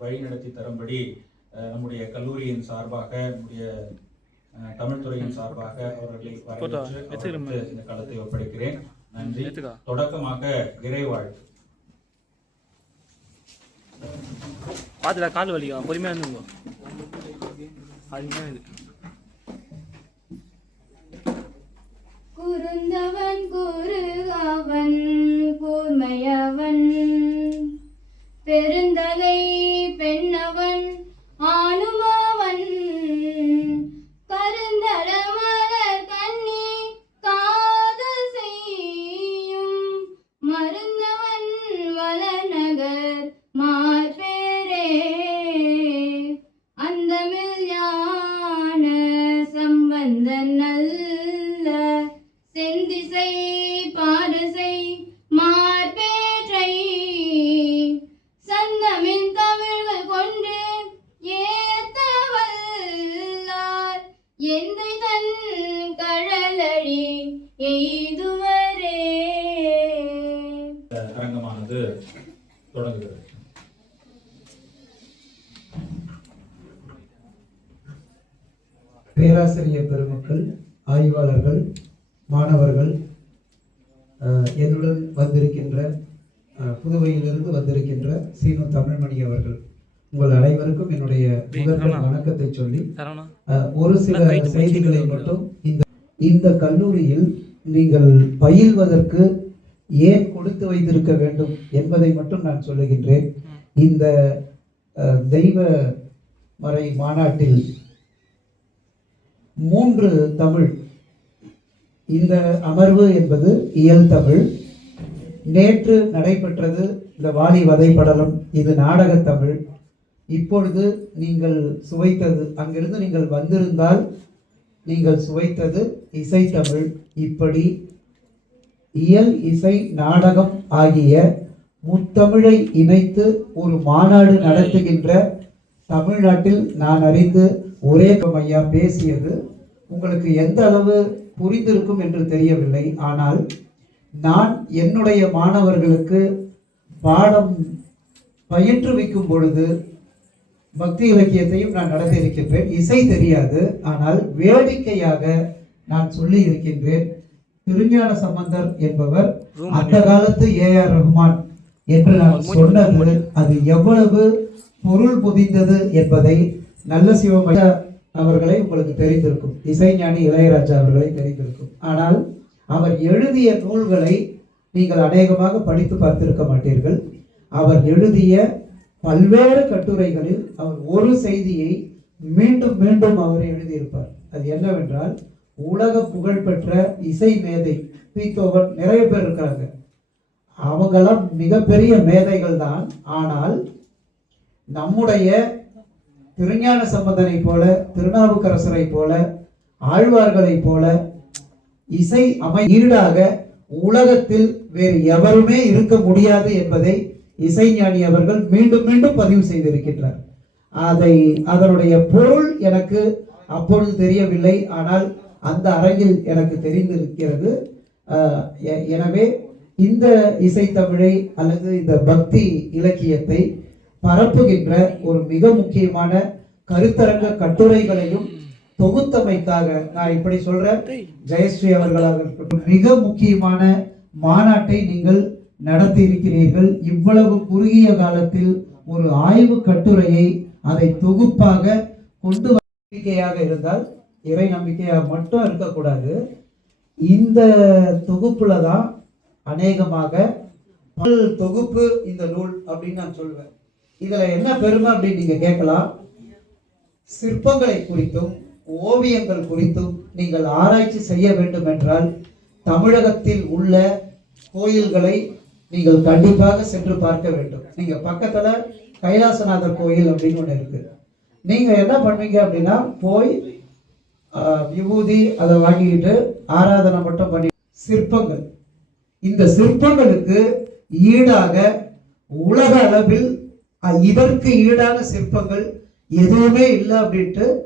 வழிநடத்தி தரும்படி நம்முடைய கல்லூரியின் சார்பாக நம்முடைய அஹ், தமிழ் துறையின் சார்பாக அவர்களை வரவேற்று இந்த களத்தை ஒப்படைக்கிறேன். நன்றி. தொடக்கமாக இறைவாழ்த்து பார்த்துடா கால் வலிக்கும் பொறுமையாக இருந்துங்க. அதுதான் இது? குறுந்தவன் குறுகவன் கூர்மையவன். பெருந்தகை பெண்ணவன் பேராசிரியர் பெருமக்கள் ஆய்வாளர்கள் மாணவர்கள் என்னுடன் வந்திருக்கின்ற புதுவையிலிருந்து வந்திருக்கின்ற சீனு தமிழ்மணி அவர்கள். உங்கள் அனைவருக்கும் என்னுடைய முதற்கண் வணக்கத்தை சொல்லி ஒரு சில செய்திகளை மட்டும் இந்த இந்த கல்லூரியில் நீங்கள் பயில்வதற்கு ஏன் கொடுத்து வைத்திருக்க வேண்டும் என்பதை மட்டும் நான் சொல்லுகின்றேன். இந்த தெய்வ மறை மாநாட்டில் மூன்று தமிழ். இந்த அமர்வு என்பது இயல் தமிழ். நேற்று நடைபெற்றது இந்த வாலி வதைப்படலம். இது நாடகத் தமிழ். இப்பொழுது நீங்கள் சுவைத்தது அங்கிருந்து நீங்கள் வந்திருந்தால் நீங்கள் சுவைத்தது இசைத்தமிழ் இப்படி இயல் இசை நாடகம் ஆகிய முத்தமிழை இணைத்து ஒரு மாநாடு நடத்துகின்ற தமிழ்நாட்டில் நான் அறிந்து ஒரே ஐயா பேசியது உங்களுக்கு எந்த அளவு புரிந்திருக்கும் என்று தெரியவில்லை. ஆனால் நான் என்னுடைய மாணவர்களுக்கு பாடம் பயிற்றுவிக்கும் பொழுது பக்தி இலக்கியத்தையும் நான் நடத்தியிருக்கின்றேன் இசை தெரியாது. ஆனால் வேடிக்கையாக நான் சொல்லி இருக்கின்றேன். திருஞான சம்பந்தர் என்பவர் அந்த காலத்து ஏ ஆர் ரஹ்மான் என்று நான் சொன்னது அது எவ்வளவு பொருள் பொதிந்தது என்பதை நல்ல சிவமையா அவர்களை உங்களுக்கு தெரிந்திருக்கும். இசைஞானி இளையராஜா அவர்களை தெரிந்திருக்கும். ஆனால் அவர் எழுதிய நூல்களை நீங்கள் அநேகமாக படித்து பார்த்திருக்க மாட்டீர்கள். அவர் எழுதிய பல்வேறு கட்டுரைகளில் அவர் ஒரு செய்தியை மீண்டும் மீண்டும் அவர் எழுதியிருப்பார். அது என்னவென்றால் உலக புகழ்பெற்ற இசை மேதை பீத்தோவன் நிறைய பேர் இருக்காங்க அவங்களாம் மிகப்பெரிய மேதைகள் தான் ஆனால் நம்முடைய திருஞான சம்பந்தனை போல திருநாவுக்கரசரை போல ஆழ்வார்களை போல இசை அமை உலகத்தில் வேறு எவருமே இருக்க முடியாது என்பதை இசைஞானி அவர்கள் மீண்டும் மீண்டும் பதிவு செய்திருக்கின்றார் அதை அதனுடைய பொருள் எனக்கு அப்பொழுது தெரியவில்லை ஆனால் அந்த அரங்கில் எனக்கு தெரிந்திருக்கிறது. எ- எனவே இந்த இசைத்தமிழை அல்லது இந்த பக்தி இலக்கியத்தை பரப்புகின்ற ஒரு மிக முக்கியமான கருத்தரங்க கட்டுரைகளையும் தொகுத்தமைக்காக நான் இப்படி சொல்றேன். ஜெயஸ்ரீ அவர்களாக இருக்கட்டும் மிக முக்கியமான மாநாட்டை நீங்கள் நடத்தி இருக்கிறீர்கள். இவ்வளவு குறுகிய காலத்தில் ஒரு ஆய்வு கட்டுரையை அதை தொகுப்பாக கொண்டு நம்பிக்கையாக இருந்தால் இறை நம்பிக்கையாக மட்டும் இருக்கக்கூடாது. இந்த தொகுப்புல தான் அநேகமாக தொகுப்பு இந்த நூல் அப்படின்னு நான் சொல்வேன். இதுல என்ன பெருமை அப்படின்னு நீங்க கேட்கலாம்? சிற்பங்களை குறித்தும் ஓவியங்கள் குறித்தும் நீங்கள் ஆராய்ச்சி செய்ய வேண்டும் என்றால் தமிழகத்தில் உள்ள கோயில்களை நீங்கள் கண்டிப்பாக சென்று பார்க்க வேண்டும். நீங்க பக்கத்துல கைலாசநாதர் கோயில் அப்படின்னு ஒன்று இருக்கு. நீங்க என்ன பண்ணுவீங்க அப்படின்னா போய் விபூதி அதை வாங்கிக்கிட்டு ஆராதனை மட்டும் பண்ணி சிற்பங்கள். இந்த சிற்பங்களுக்கு ஈடாக உலக அளவில் இதற்கு ஈடான சிற்பங்கள் எதுவுமே இல்லை அப்படின்ட்டு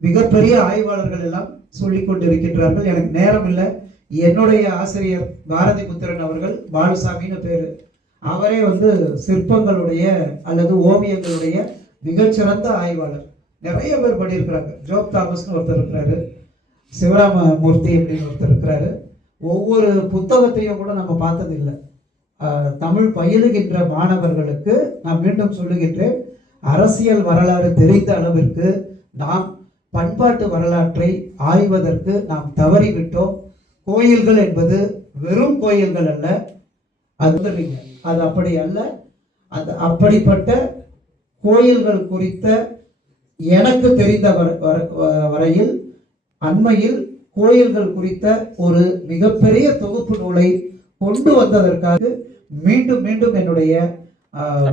மிகப்பெரிய ஆய்வாளர்கள் எல்லாம் சொல்லிக் கொண்டிருக்கின்றார்கள். எனக்கு நேரம் இல்லை. என்னுடைய ஆசிரியர் பாரதி புத்திரன் அவர்கள் பாலசாமின்னு பேர். அவரே வந்து சிற்பங்களுடைய அல்லது ஓவியங்களுடைய மிகச்சிறந்த ஆய்வாளர். நிறைய பேர் பண்ணியிருக்கிறாங்க. ஜோப் தாமஸ்னு ஒருத்தர் இருக்கிறாரு. சிவராம மூர்த்தி அப்படின்னு ஒருத்தர் இருக்கிறாரு. ஒவ்வொரு புத்தகத்தையும் கூட நம்ம பார்த்ததில்லை. தமிழ் பயிலுகின்ற மாணவர்களுக்கு நான் மீண்டும் சொல்லுகின்றேன் அரசியல் வரலாறு தெரிந்த அளவிற்கு நாம் பண்பாட்டு வரலாற்றை ஆய்வதற்கு நாம் தவறிவிட்டோம். கோயில்கள் என்பது வெறும் கோயில்கள் அல்ல அது அது அப்படி அல்ல அது அப்படிப்பட்ட கோயில்கள் குறித்த எனக்கு தெரிந்த வர- வ- வரையில் அண்மையில் கோயில்கள் குறித்த ஒரு மிகப்பெரிய தொகுப்பு நூலை கொண்டு வந்ததற்காக மீண்டும் மீண்டும் என்னுடைய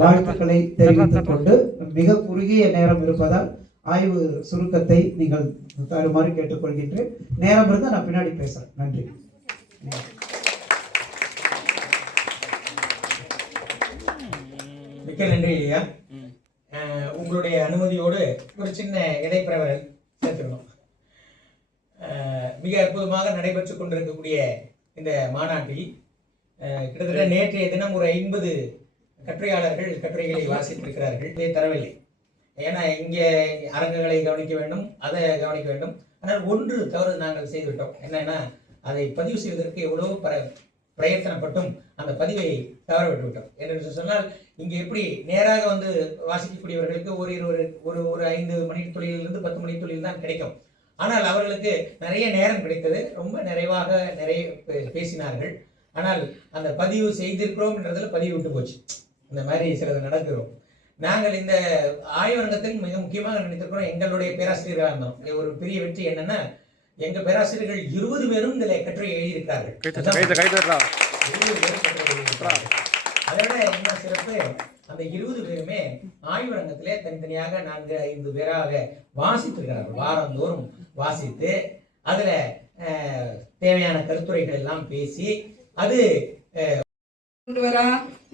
வாழ்த்துக்களை தெரிவித்துக் கொண்டு மிக குறுகிய நேரம் இருப்பதால் ஆய்வு சுருக்கத்தை நீங்கள் தருமாறு கேட்டுக்கொள்கின்றேன். நேரம் இருந்தால் நான் பின்னாடி பேசுறேன். நன்றி. மிக்க நன்றி ஐயா. உங்களுடைய அனுமதியோடு ஒரு சின்ன இடைப்பிரவரல் சேர்த்துக்கணும். மிக அற்புதமாக நடைபெற்று கொண்டிருக்கக்கூடிய இந்த மாநாட்டில் கிட்டத்தட்ட நேற்றைய தினம் ஒரு ஐம்பது கட்டுரையாளர்கள் கட்டுரைகளை வாசித்திருக்கிறார்கள். இதை தரவில்லை. ஏன்னா இங்கே அரங்குகளை கவனிக்க வேண்டும் அதை கவனிக்க வேண்டும். ஆனால் ஒன்று தவறு நாங்கள் செய்துவிட்டோம். என்னன்னா அதை பதிவு செய்வதற்கு எவ்வளவு பர பிரயத்தனப்பட்டும் அந்த பதிவை தவற விட்டுவிட்டோம் என்று சொன்னால் இங்கே எப்படி நேராக வந்து வாசிக்கக்கூடியவர்களுக்கு ஒரு இருவர் ஒரு ஒரு ஐந்து மணி தொழிலிருந்து பத்து மணி தொழில் தான் கிடைக்கும். ஆனால் அவர்களுக்கு நிறைய நேரம் கிடைத்தது. ரொம்ப நிறைவாக நிறைய பே- பேசினார்கள். ஆனால் அந்த பதிவு செய்திருக்கிறோம் என்றதுல பதிவு விட்டு போச்சு. இந்த மாதிரி சிலது நடக்கிறோம். நாங்கள் இந்த ஆய்வரங்கத்தில் மிக முக்கியமாக நினைத்திருக்கிறோம் எங்களுடைய பேராசிரியர்களாக இருந்தோம். ஒரு பெரிய வெற்றி என்னன்னா எங்க பேராசிரியர்கள் இருபது பேரும் இதில் கட்டுரை எழுதியிருக்கிறார்கள். அதுதான் இருபது பேர் கட்டுரை எழுதியிருக்கிறார்கள். அதை விட என்ன சிறப்பு அந்த இருபது பேருமே ஆய்வரங்கத்திலே தனித்தனியாக நான்கு ஐந்து பேராக வாசித்திருக்கிறார்கள். வாரந்தோறும் வாசித்து அதுல தேவையான கருத்துரைகள் எல்லாம் பேசி அது கொண்டு வரா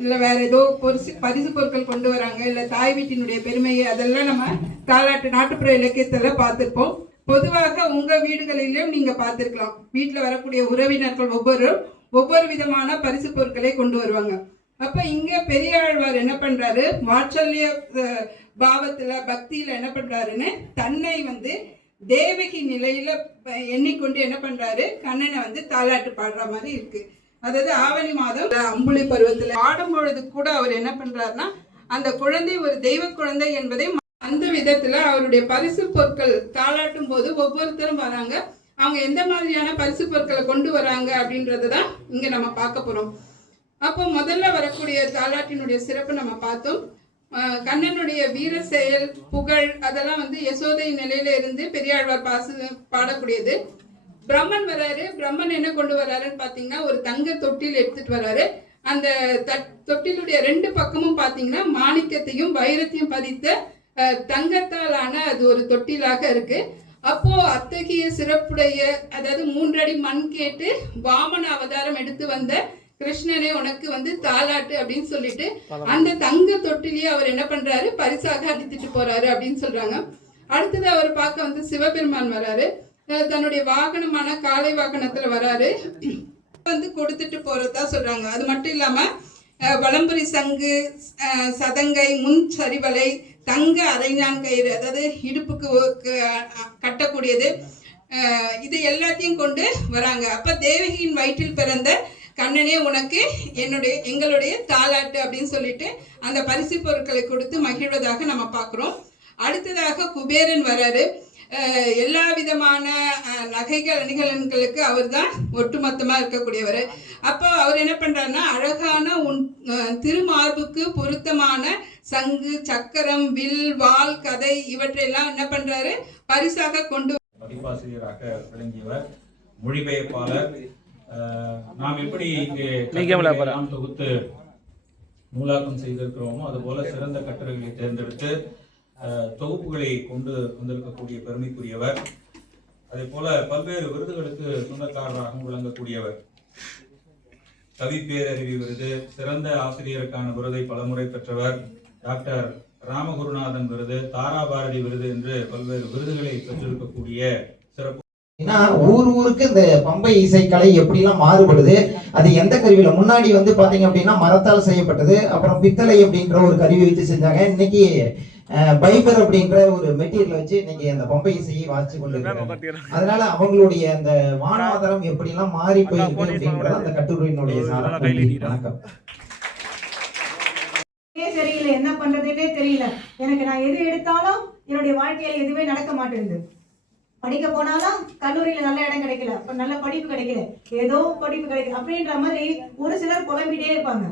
இல்லை வேற ஏதோ பொரிசு பரிசு பொருட்கள் கொண்டு வராங்க இல்லை தாய் வீட்டினுடைய பெருமையை அதெல்லாம் நம்ம தாலாட்டு நாட்டுப்புற இலக்கியத்தில் பார்த்துருப்போம். பொதுவாக உங்க வீடுகளிலும் நீங்க பார்த்திருக்கலாம். வீட்டில் வரக்கூடிய உறவினர்கள் ஒவ்வொரு ஒவ்வொரு விதமான பரிசு பொருட்களை கொண்டு வருவாங்க. அப்போ இங்கே பெரியாழ்வார் என்ன பண்றாரு? வாட்சல்ய பாவத்தில் பாவத்துல பக்தியில என்ன பண்றாருன்னு தன்னை வந்து தேவகி நிலையில எண்ணிக்கொண்டு என்ன பண்றாரு? கண்ணனை வந்து தாலாட்டு பாடுற மாதிரி இருக்கு. அதாவது ஆவணி மாதம் அம்புலி பருவத்தில் ஆடும் பொழுது கூட அவர் என்ன பண்றாருன்னா அந்த குழந்தை ஒரு தெய்வ குழந்தை என்பதை அந்த விதத்துல அவருடைய பரிசு பொருட்கள் தாளாட்டும் போது ஒவ்வொருத்தரும் வராங்க. அவங்க எந்த மாதிரியான பரிசு பொருட்களை கொண்டு வராங்க அப்படின்றத தான் இங்க நம்ம பார்க்க போறோம். அப்போ முதல்ல வரக்கூடிய தாலாட்டினுடைய சிறப்பு நம்ம பார்த்தோம். கண்ணனுடைய வீர செயல் புகழ் அதெல்லாம் வந்து யசோதை நிலையில இருந்து பெரியாழ்வார் பாசு பாடக்கூடியது. பிரம்மன் வராரு. பிரம்மன் என்ன கொண்டு வராருன்னு பாத்தீங்கன்னா ஒரு தங்க தொட்டில் எடுத்துட்டு வராரு. அந்த தட்- தொட்டிலுடைய ரெண்டு பக்கமும் பாத்தீங்கன்னா மாணிக்கத்தையும் வைரத்தையும் பதித்த தங்கத்தாலான அது ஒரு தொட்டிலாக இருக்கு. அப்போ அத்தகைய சிறப்புடைய அதாவது மூன்றடி மண் கேட்டு வாமன அவதாரம் எடுத்து வந்த கிருஷ்ணனே உனக்கு வந்து தாலாட்டு அப்படின்னு சொல்லிட்டு அந்த தங்க தொட்டிலேயே அவர் என்ன பண்றாரு? பரிசாக அளித்துட்டு போறாரு அப்படின்னு சொல்றாங்க. அடுத்தது அவர் பார்க்க வந்து சிவபெருமான் வராரு. தன்னுடைய வாகனமான காலை வாகனத்துல வராரு. வந்து கொடுத்துட்டு போறதா சொல்றாங்க. அது மட்டும் இல்லாம வளம்புரி வலம்புரி சங்கு சதங்கை முன் சரிவலை தங்க அரைஞான் கயிறு அதாவது இடுப்புக்கு கட்டக்கூடியது. இது எல்லாத்தையும் கொண்டு வராங்க. அப்ப தேவகியின் வயிற்றில் பிறந்த கண்ணனே உனக்கு என்னுடைய எங்களுடைய தாலாட்டு அப்படின்னு சொல்லிட்டு அந்த பரிசு பொருட்களை கொடுத்து மகிழ்வதாக நம்ம பார்க்குறோம். அடுத்ததாக குபேரன் வராரு. எல்லா விதமான நகைகள் அணிகலன்களுக்கு அவர் தான் ஒட்டுமொத்தமா இருக்கக்கூடியவர். அப்போ அவர் என்ன பண்றாருன்னா அழகான உன் திருமார்புக்கு பொருத்தமான சங்கு சக்கரம் வில் வாள் கதை இவற்றையெல்லாம் என்ன பண்றாரு? பரிசாக கொண்டு பதிப்பாசிரியராக விளங்கியவர் மொழிபெயர்ப்பாளர். நாம் எப்படி இங்கே தொகுத்து நூலாக்கம் செய்திருக்கிறோமோ அதுபோல சிறந்த கட்டுரைகளை தேர்ந்தெடுத்து தொகுப்புகளை கொண்டு வந்திருக்கக்கூடிய பெருமைக்குரியவர். அதே போல பல்வேறு விருதுகளுக்கு சொந்தக்காரராகவும் விளங்கக்கூடியவர். கவி பேரறிவி விருது சிறந்த ஆசிரியருக்கான விருதை பலமுறை பெற்றவர். டாக்டர் ராமகுருநாதன் விருது தாராபாரதி விருது என்று பல்வேறு விருதுகளை பெற்றிருக்கக்கூடிய சிறப்பு. ஏன்னா ஊர் ஊருக்கு இந்த பம்பை இசைக்கலை எப்படிலாம் மாறுபடுது அது எந்த கருவியில? முன்னாடி வந்து பாத்தீங்க அப்படின்னா மரத்தால் செய்யப்பட்டது அப்புறம் பித்தளை அப்படின்ற ஒரு கருவி வச்சு செஞ்சாங்க. இன்னைக்கு பைபர் அப்படின்ற ஒரு மெட்டீரியல் வச்சு இன்னைக்கு அந்த பம்பை இசையை வாசிச்சு கொண்டிருக்காங்க அதனால அவங்களுடைய அந்த வானாதரம் எப்படிலாம் மாறி போயிருக்கு அப்படின்றது அந்த கட்டுரையினுடைய சாரம். வணக்கம். சரியில்லை என்ன பண்றதுன்னே தெரியல. எனக்கு நான் எது எடுத்தாலும் என்னுடைய வாழ்க்கையில எதுவுமே நடக்க மாட்டேங்குது. படிக்க போனாலும் கல்லூரியில நல்ல இடம் கிடைக்கல. அப்ப நல்ல படிப்பு கிடைக்கல. ஏதோ படிப்பு கிடைக்கல அப்படின்ற மாதிரி ஒரு சிலர் புலம்பிட்டே இருப்பாங்க.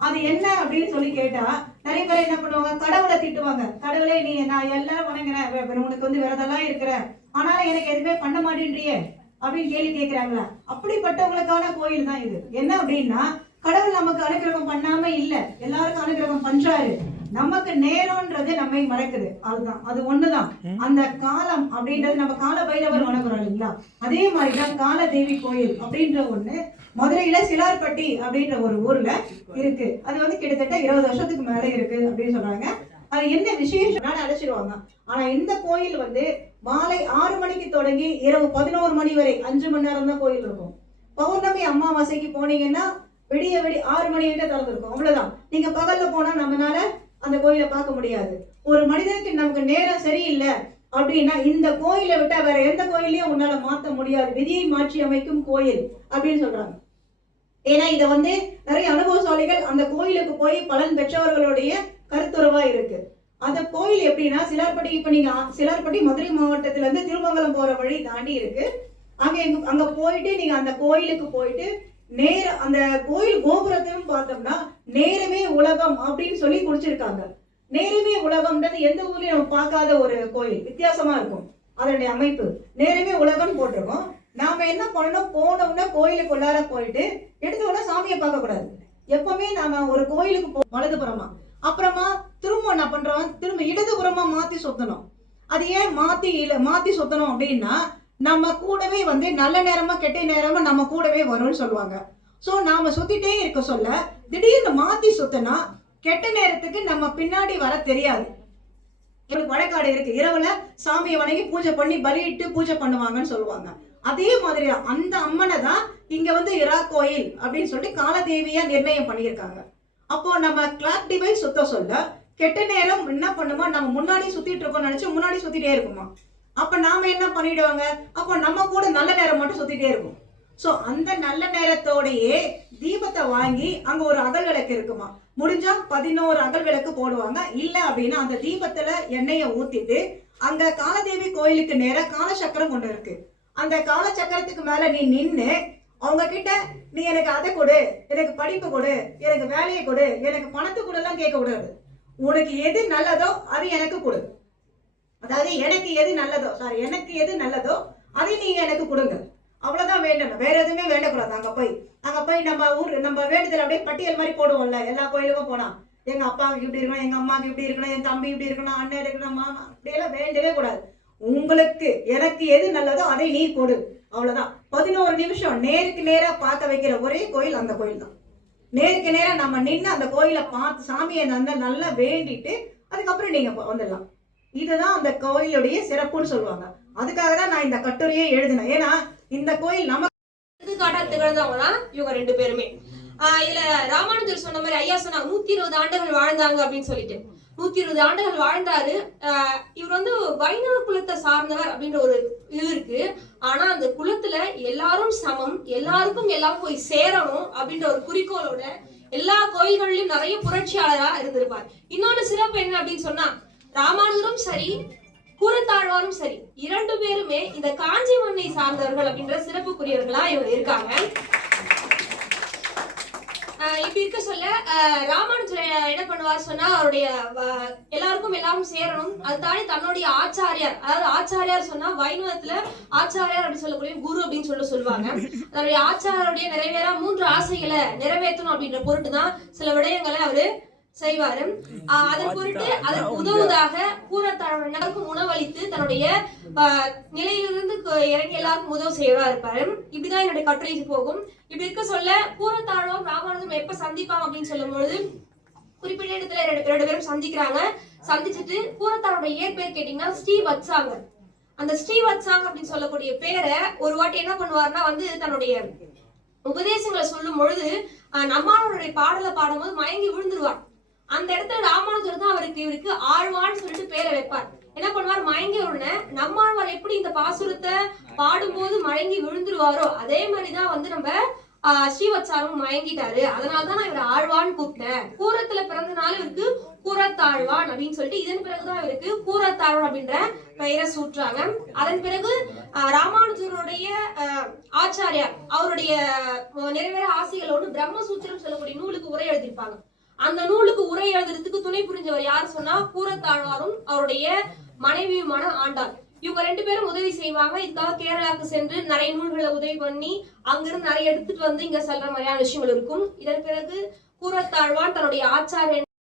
அது என்ன அப்படின்னு சொல்லி கேட்டா நிறைய பேர் என்ன பண்ணுவாங்க? கடவுளை திட்டுவாங்க. கடவுளே நீ நான் எல்லாரும் வணங்குறேன். உனக்கு வந்து விரதெல்லாம் இருக்கிற ஆனாலும் எனக்கு எதுவுமே பண்ண மாட்டேன்றியே அப்படின்னு கேள்வி கேட்கிறாங்களா? அப்படிப்பட்டவங்களுக்கான கோயில் தான் இது. என்ன அப்படின்னா கடவுள் நமக்கு அனுகிரகம் பண்ணாம இல்ல. எல்லாருக்கும் அனுகிரகம் பண்றாரு. நமக்கு நேரம்ன்றது நம்மை மறக்குது. அதுதான். அது ஒண்ணுதான். அந்த காலம் அப்படின்றது நம்ம கால பைரவர் வணங்குறோம் இல்லைங்களா? அதே மாதிரிதான் கால தேவி கோயில் அப்படின்ற ஒண்ணு மதுரையில சிலார்பட்டி அப்படின்ற ஒரு ஊர்ல இருக்கு. அது வந்து கிட்டத்தட்ட இருபது வருஷத்துக்கு மேல இருக்கு அப்படின்னு சொல்றாங்க. அது என்ன விசேஷம்? அழைச்சிருவாங்க. ஆனா இந்த கோயில் வந்து மாலை ஆறு மணிக்கு தொடங்கி இரவு பதினோரு மணி வரை அஞ்சு மணி நேரம் தான் கோயில் இருக்கும். பௌர்ணமி அமாவாசைக்கு போனீங்கன்னா விடிய விடிய ஆறு மணி வரைக்கும் திறந்திருக்கும். அவ்வளவுதான். நீங்க பகல்ல போனா நம்மனால அந்த கோயிலை பார்க்க முடியாது. ஒரு மனிதனுக்கு நமக்கு நேரம் சரியில்லை அப்படின்னா இந்த கோயிலை விட்டா வேற எந்த கோயிலையும் உன்னால மாற்ற முடியாது. விதியை மாற்றி அமைக்கும் கோயில் அப்படின்னு சொல்றாங்க. ஏன்னா இதை வந்து நிறைய அனுபவசாலிகள் அந்த கோயிலுக்கு போய் பலன் பெற்றவர்களுடைய கருத்துறவா இருக்கு. அந்த கோயில் எப்படின்னா சிலார்பட்டி இப்ப நீங்க சிலார்பட்டி மதுரை மாவட்டத்துல இருந்து திருமங்கலம் போற வழி தாண்டி இருக்கு. அங்க அங்க போயிட்டு நீங்க அந்த கோயிலுக்கு போயிட்டு நேர அந்த கோயில் கோபுரத்தையும் பார்த்தோம்னா நேரமே உலகம் அப்படின்னு சொல்லி குடிச்சிருக்காங்க. நேரமே உலகம்ன்றது எந்த ஊர்லயும் நம்ம பார்க்காத ஒரு கோயில். வித்தியாசமா இருக்கும். அதனுடைய அமைப்பு. நேரமே உலகம் போட்டிருக்கோம். நாம என்ன பண்ணணும்? போனோம்னா கோயிலுக்கு உள்ளார போயிட்டு எடுத்த சாமியை பார்க்க கூடாது எப்பவுமே நாம ஒரு கோயிலுக்கு போ வலதுபுறமா. அப்புறமா திரும்ப என்ன பண்றோம்? திரும்ப இடதுபுறமா மாத்தி சுத்தணும். அது ஏன் மாத்தி இல்ல மாத்தி சுத்தணும் அப்படின்னா நம்ம கூடவே வந்து நல்ல நேரமா கெட்ட நேரமா நம்ம கூடவே வரும்னு சொல்லுவாங்க. ஸோ நாம சுத்திட்டே இருக்க சொல்ல திடீர்னு மாத்தி சுத்தினா கெட்ட நேரத்துக்கு நம்ம பின்னாடி வர தெரியாது. இவருக்கு வழக்காடு இருக்கு. இரவுல சாமியை வணங்கி பூஜை பண்ணி பலியிட்டு பூஜை பண்ணுவாங்கன்னு சொல்லுவாங்க. அதே மாதிரி அந்த அம்மனை தான் இங்க வந்து இரா கோயில் அப்படின்னு சொல்லிட்டு காலதேவியா நிர்ணயம் பண்ணியிருக்காங்க. அப்போ நம்ம கிளாக் டிவைஸ் சுத்த சொல்ல கெட்ட நேரம் என்ன பண்ணுமா? நம்ம முன்னாடி சுத்திட்டு இருக்கோம்னு நினைச்சு முன்னாடி சுத்திட்டே இருக்குமா? அப்போ நாம் என்ன பண்ணிடுவாங்க? அப்போ நம்ம கூட நல்ல நேரம் மட்டும் சுற்றிட்டே இருக்கும். ஸோ அந்த நல்ல நேரத்தோடையே தீபத்தை வாங்கி அங்கே ஒரு அகல் விளக்கு இருக்குமா? முடிஞ்சா பதினோரு அகல் விளக்கு போடுவாங்க. இல்லை அப்படின்னா அந்த தீபத்தில் எண்ணெயை ஊற்றிட்டு அங்கே காலதேவி கோயிலுக்கு நேராக காலச்சக்கரம் கொண்டு இருக்கு. அந்த காலச்சக்கரத்துக்கு மேலே நீ நின்று அவங்க கிட்ட நீ எனக்கு அதை கொடு எனக்கு படிப்பு கொடு எனக்கு வேலையை கொடு எனக்கு பணத்தை கொடுலாம் கேட்க கூடாது உனக்கு எது நல்லதோ அது எனக்கு கொடு. அதாவது எனக்கு எது நல்லதோ சாரி எனக்கு எது நல்லதோ அதை நீங்கள் எனக்கு கொடுங்க. அவ்வளோதான் வேண்டணும். வேற எதுவுமே வேண்டக்கூடாது. அங்கே போய் அங்கே போய் நம்ம ஊர் நம்ம வேண்டுதல் அப்படியே பட்டியல் மாதிரி போடுவோம்ல. எல்லா கோயிலுக்கும் போனால் எங்கள் அப்பாவுக்கு இப்படி இருக்கணும் எங்கள் அம்மாவுக்கு இப்படி இருக்கணும் என் தம்பி இப்படி இருக்கணும் அண்ணன் இருக்கணும் மாமா அப்படியெல்லாம் வேண்டவே கூடாது. உங்களுக்கு எனக்கு எது நல்லதோ அதை நீ கொடு. அவ்வளோதான் பதினோரு நிமிஷம் நேருக்கு நேராக பார்க்க வைக்கிற ஒரே கோயில் அந்த கோயில் தான் நேருக்கு நேராக நம்ம நின்று அந்த கோயிலை பார்த்து சாமியை நல்லா நல்லா வேண்டிட்டு அதுக்கப்புறம் நீங்கள் வந்துடலாம். இதுதான் அந்த கோயிலுடைய சிறப்புன்னு சொல்லுவாங்க. அதுக்காக தான் நான் இந்த கட்டுரையே எழுதினேன். ஏன்னா இந்த கோயில் நமக்கு எடுத்துக்காட்டா திகழ்ந்தவங்க தான் இவங்க ரெண்டு பேருமே. ஆஹ் இதுல ராமானுஜர் சொன்ன மாதிரி ஐயா சொன்னாங்க நூத்தி இருபது ஆண்டுகள் வாழ்ந்தாங்க அப்படின்னு சொல்லிட்டு. நூத்தி இருபது ஆண்டுகள் வாழ்ந்தாரு. ஆஹ் இவர் வந்து வைணவ குலத்தை சார்ந்தவர் அப்படின்ற ஒரு இது இருக்கு. ஆனா அந்த குலத்துல எல்லாரும் சமம் எல்லாருக்கும் எல்லாம் போய் சேரணும் அப்படின்ற ஒரு குறிக்கோளோட எல்லா கோயில்களிலும் நிறைய புரட்சியாளரா இருந்திருப்பார். இன்னொரு சிறப்பு என்ன அப்படின்னு சொன்னா ராமானுஜரும் சரி கூறத்தாழ்வாரும் சரி இரண்டு பேருமே இந்த காஞ்சி மண்ணை சார்ந்தவர்கள் அப்படின்ற சிறப்புக்குரியவர்களா இவங்க இருக்காங்க. ஆஹ் இப்படி இருக்க சொல்ல ராமானுஜர் என்ன பண்ணுவார் சொன்னா அவருடைய எல்லாருக்கும் எல்லாரும் சேரணும். அது தாண்டி தன்னுடைய ஆச்சாரியார் அதாவது ஆச்சாரியார் சொன்னா வைணவத்துல ஆச்சாரியார் அப்படின்னு சொல்லக்கூடிய குரு அப்படின்னு சொல்ல சொல்லுவாங்க. தன்னுடைய ஆச்சாரியுடைய நிறைவேறா மூன்று ஆசைகளை நிறைவேற்றணும் அப்படின்ற பொருட்டு தான் சில விடயங்களை அவரு செய்வாரு. அதன் பொருட்டு அதற்கு உதவுவதாக கூறத்தாழ்வர்களுக்கும் உணவளித்து தன்னுடைய நிலையிலிருந்து இறங்கி எல்லாருக்கும் உதவி செய்யறா இருப்பாரு. இப்படிதான் என்னுடைய கட்டுரை போகும். இப்படி இருக்க சொல்ல கூறத்தாழ்வும் ராமானுஜம் எப்ப சந்திப்பாங்க அப்படின்னு சொல்லும் பொழுது குறிப்பிட்ட இடத்துல ரெண்டு பேரும் சந்திக்கிறாங்க. சந்திச்சுட்டு கூறத்தாழோட இயற்பெயர் கேட்டீங்கன்னா ஸ்ரீ வத்சாங்க அந்த ஸ்ரீவத்சாங் அப்படின்னு சொல்லக்கூடிய பேரை ஒரு வாட்டி என்ன பண்ணுவாருன்னா வந்து தன்னுடைய உபதேசங்களை சொல்லும் பொழுது நம்மாளுடைய பாடலை பாடும்போது மயங்கி விழுந்துருவார். அந்த இடத்துல ராமானுஜர் தான் அவருக்கு இவருக்கு ஆழ்வான்னு சொல்லிட்டு பேரை வைப்பார். என்ன பண்ணுவார்? மயங்கி உடனே நம்மாழ்வார் எப்படி இந்த பாசுரத்தை பாடும்போது மயங்கி விழுந்துருவாரோ அதே மாதிரிதான் வந்து நம்ம ஆஹ், ஸ்ரீவத்சாரம் மயங்கிட்டாரு. அதனாலதான் நான் இவரை ஆழ்வான்னு கூப்பிட்டேன். கூரத்துல பிறந்தனால இவருக்கு கூரத்தாழ்வான் அப்படின்னு சொல்லிட்டு இதன் பிறகுதான் இவருக்கு கூரத்தாழ்வான் அப்படின்ற பெயரை சூட்டுறாங்க. அதன் பிறகு ராமானுஜருடைய ஆச்சாரியார் அவருடைய நிறைவேற ஆசைகளோடு பிரம்மசூத்திரம் சொல்லக்கூடிய நூலுக்கு உரை எழுதியிருப்பாங்க. அந்த நூலுக்கு உரை எழுதுறதுக்கு துணை புரிஞ்சவர் யார் சொன்னா கூரத்தாழ்வாரும் அவருடைய மனைவியுமான ஆண்டாள். இவங்க ரெண்டு பேரும் உதவி செய்வாங்க. இதுக்காக கேரளாவுக்கு சென்று நிறைய நூல்களை உதவி பண்ணி அங்கிருந்து நிறைய எடுத்துட்டு வந்து இங்க சொல்ற மாதிரியான விஷயங்கள் இருக்கும். இதன் பிறகு கூரத்தாழ்வான் தன்னுடைய ஆச்சாரியன்